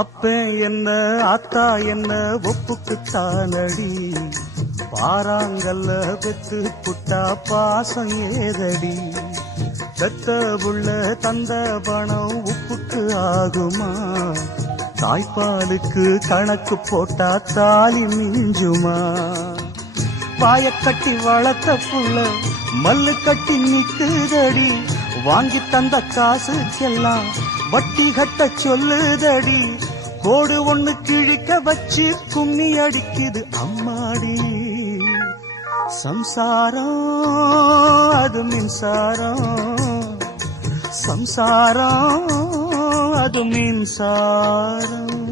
அப்ப என்ன அத்தா என்ன ஒப்புக்குத்தானடி, பாராங்கல்ல பெத்து புட்டா பாசம் ஏதடி, பெத்த புள்ள தந்த பணம் உப்புக்கு ஆகுமா, தாய்ப்பாலுக்கு கணக்கு போட்டா தாலி மிஞ்சுமா, வாய கட்டி வளர்த்த புள்ள மல்லு கட்டி நிக்குதடி, வாங்கி தந்த காசுக்கெல்லாம் வட்டி கட்ட சொல்லுதடி, கோடு ஒண்ணு கிழிக்க வச்சு கும்மி அடிக்குது அம்மாடி, சம்சாரம் அது மின்சாரம், சம்சாரம் அது மின்சாரம்.